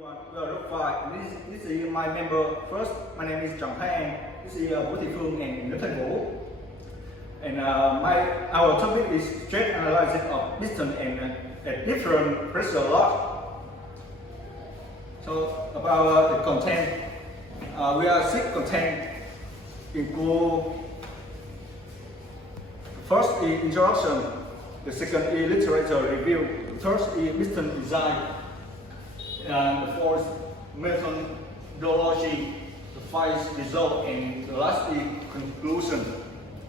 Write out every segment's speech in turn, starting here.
everyone, we are Rock 5. This is my member. First, my name is Trọng Thanh. This is Vũ Thị Phương and Nguyễn Thành Vũ. And our topic is stress analysis of piston and at different pressure loss. So about the content, we are 6 content. Include first is introduction, the second is literature review, the third is piston design, and the fourth methodology, the fifth result, and the last is conclusion.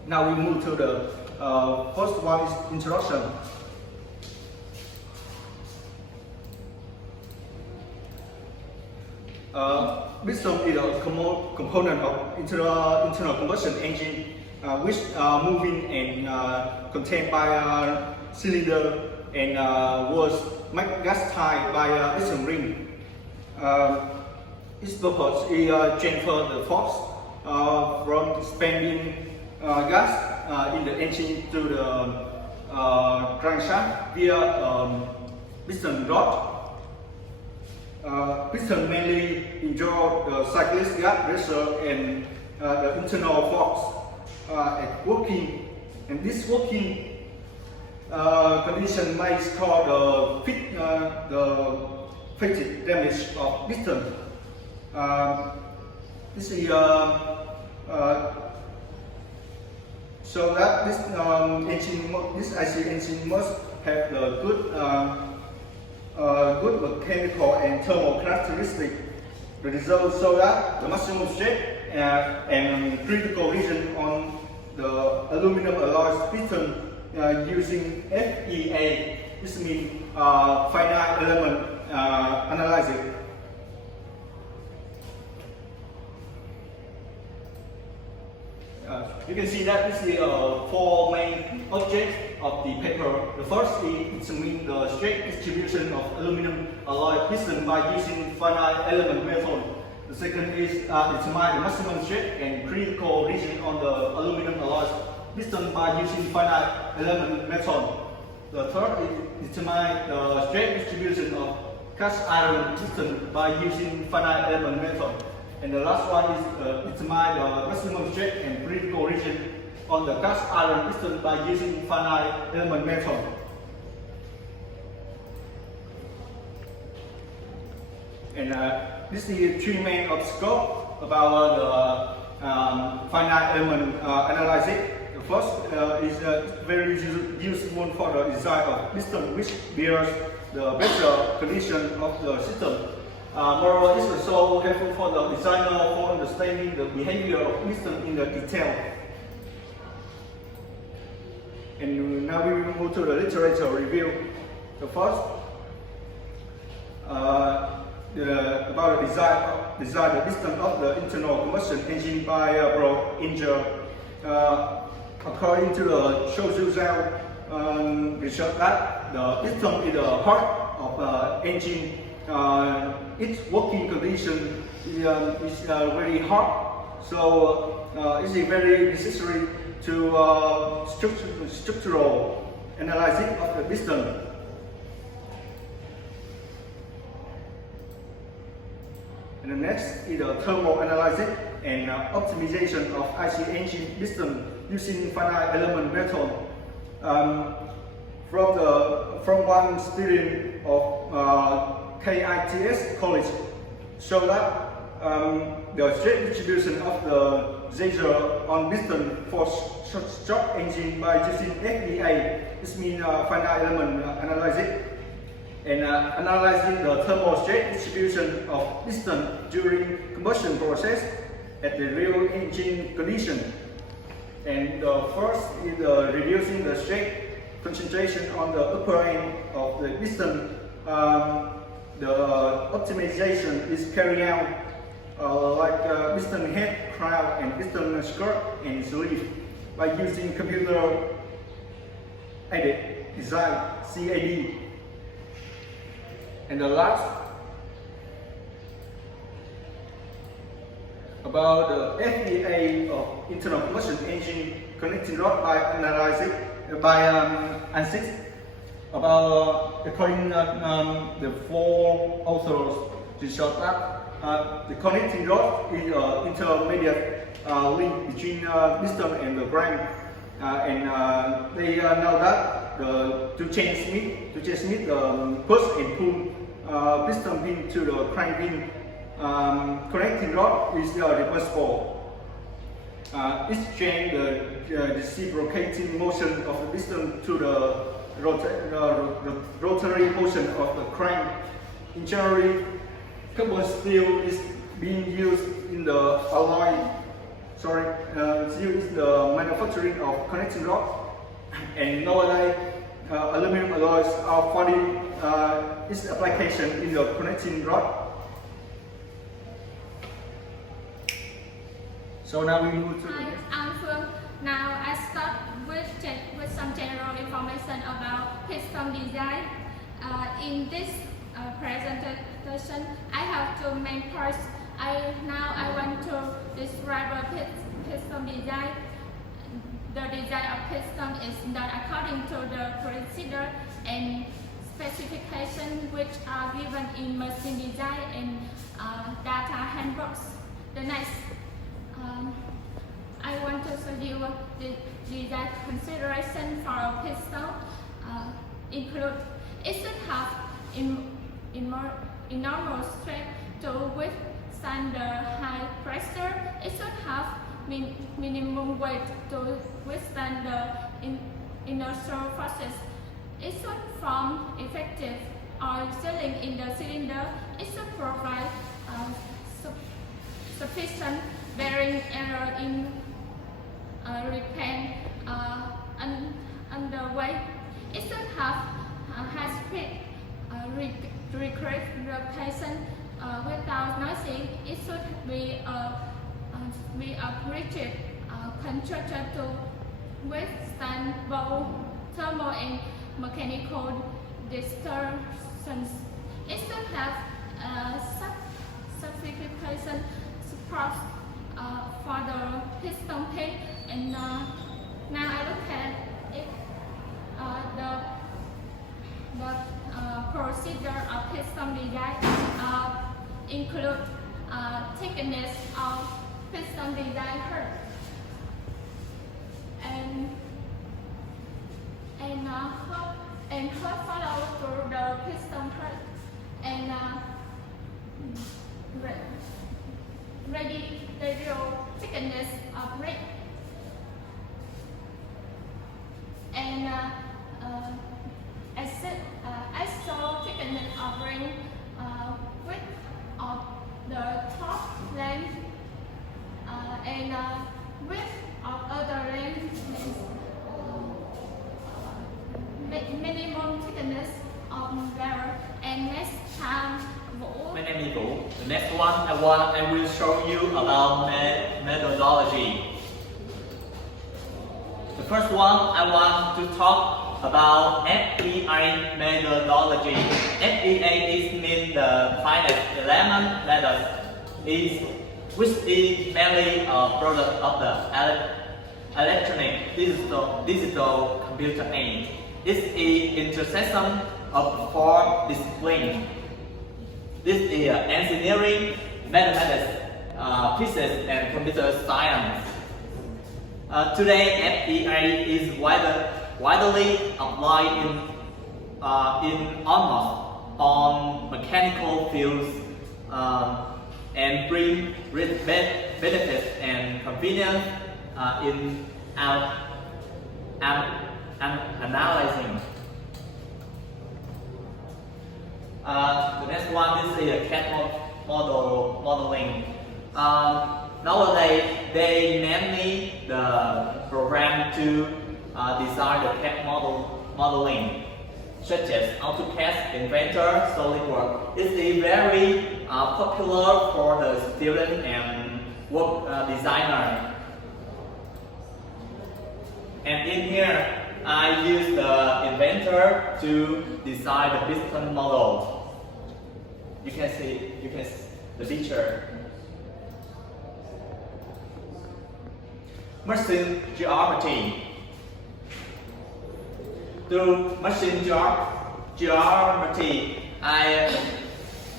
Now we move to the first one is introduction. Piston is a component of internal combustion engine, which are moving and contained by a cylinder and was gas tied by a piston ring. Its purpose is transfer the force from expanding gas in the engine to the crankshaft via piston rod. Piston mainly enjoy the cyclic gas pressure and the internal force at working, and this working condition may cause the fatigue damage of piston. This is so that this this IC engine must have the good mechanical and thermal characteristics. The result so that the maximum stress and critical region on the aluminum alloy piston using FEA. This means finite element analysis. You can see that this is 4 main objects of the paper. The first is examine the stress distribution of aluminum alloy piston by using finite element method. The second is determine the maximum stress and critical region on the aluminum alloy piston by using finite element method. The third is determine the stress distribution of cast iron piston by using finite element method. And the last one is determine the maximum stress and critical region on the cast iron piston by using finite element method. And this is 3 main obstacles about the finite element analysis. The first is very useful for the design of piston, which bears the better condition of the system. Moreover, this is so helpful for the designer for understanding the behavior of piston in the detail. And now we will move to the literature review. The first, about the design the piston of the internal combustion engine by Bro Inger. According to the Shouzhou research, that the piston is the heart of the engine. Its working condition is very hard, so it is very necessary to structural analysis of the piston. And the next is the thermal analysis and optimization of IC engine piston using finite element method. From one student of KITS college show that the stress distribution of the Zazer on piston for short engine by using FEA. This means finite element analysis and analyzing the thermal stress distribution of piston during combustion process at the real engine condition. And the first is reducing the stress concentration on the upper end of the piston. The optimization is carried out like piston head, crown, and piston skirt and sleeve by using computer aided design (CAD). And the last about the FEA of internal combustion engine connecting rod by analyzing by ANSYS. About according the 4 authors to show that the connecting rod is intermediate link between piston and the crank, and they know that to transmit the push and pull piston pin to the crank pin, connecting rod is reversible. Exchange the reciprocating motion of the piston to the rotary motion of the crank. In general, carbon steel is being used in the manufacturing of connecting rod, and nowadays aluminum alloys are finding its application in the connecting rod. So now we move to the next. I'm Phương. Now I start with some general information about piston design. In this presentation, I have two main parts. Now I want to describe a piston design. The design of piston is done according to the procedure and specification which are given in machine design and data handbooks. The next, I want to show you the design consideration for a piston. Include it should have enormous strength to withstand the high pressure. It should have minimum weight to withstand the inertial forces. It should form effective oil sealing in the cylinder. It should provide sufficient bearing error in repair underway. It should have high speed recreation without noisy. It should be a rigid construction to withstand both thermal and mechanical distortions. It should have specification support for the piston pin, and now I look at it. The procedure of piston design include thickness of piston design head and hot follow through the piston head and radial thickness of ring and actual thickness of ring, width of the top length and width of other length, minimum thickness of barrel. And next time, my name is Vũ. The next one I will show you about methodology. The first one I want to talk about FEA methodology. FEA means the finite element method, which is mainly a product of the electronic digital computer age. It is intersection of four disciplines. This is engineering, mathematics, physics, and computer science. Today, FEA is widely applied in almost all mechanical fields and bring benefits and convenience in analyzing. The next one is the CAD modeling. Nowadays, they mainly the program to design the CAD modeling, such as AutoCAD, Inventor, SolidWorks. It is very popular for the student and work designer. And in here, I use the Inventor to design the piston model. You can see the picture. Machine geometry. Through machine geometry, I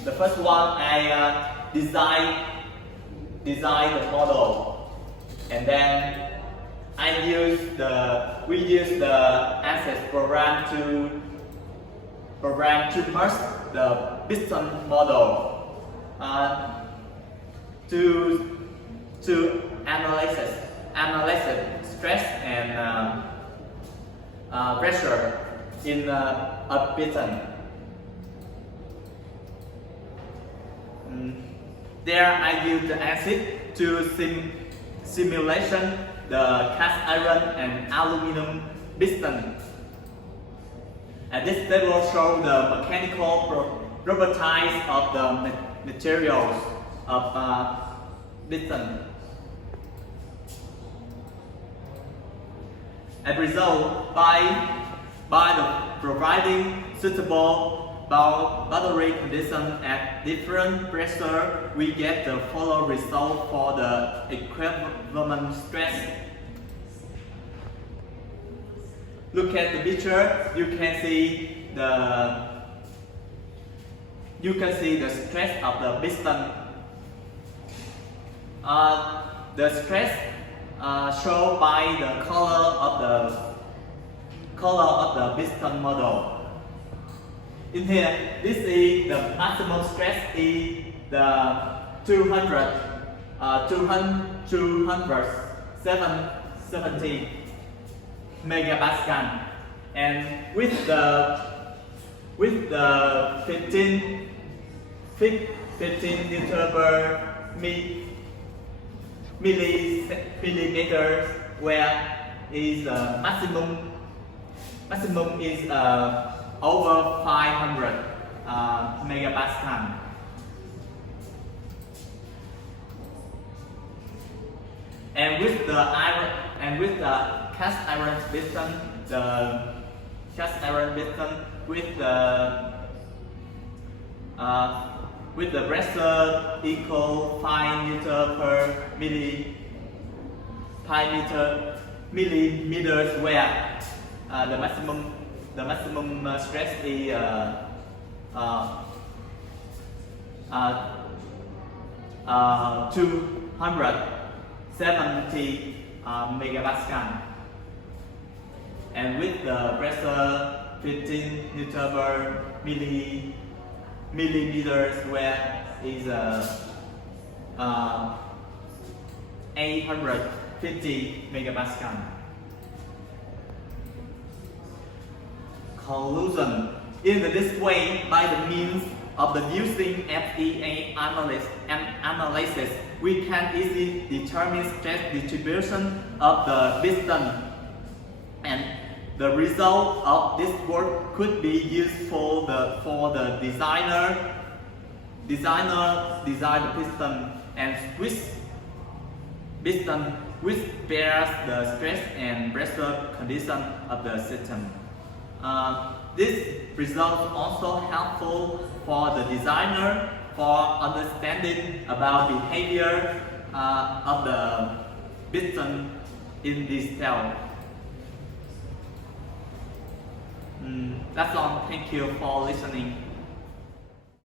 The first one, I design the model, and then we use the access program to merge the piston model to analyze stress and pressure in a piston. There I use the acid to simulation the cast iron and aluminum piston. And this table shows the mechanical properties of the materials of piston. As a result, by providing suitable battery conditions at different pressure, we get the following result for the equivalent stress. Look at the picture. You can see the stress of the piston. The stress shown by the color of the piston model. In here, this is the maximum stress is the 270 megapascal, and with the 15 Newton per millimeter, where is maximum is over 500 megapascal. And with the cast iron piston, with the pressure equal 5 Newton per millimeters, where the maximum stress is 270 megapascal, and with the pressure 15 Newton per millimeters, where is 850 megapascal. Conclusion: in this way, by the means of the using FEA analysis, we can easily determine stress distribution of the piston, and the result of this work could be useful for the design the piston and switch piston, which bears the stress and pressure condition of the system. This result is also helpful for the designer for understanding about behavior of the piston in detail. That's all. Thank you for listening.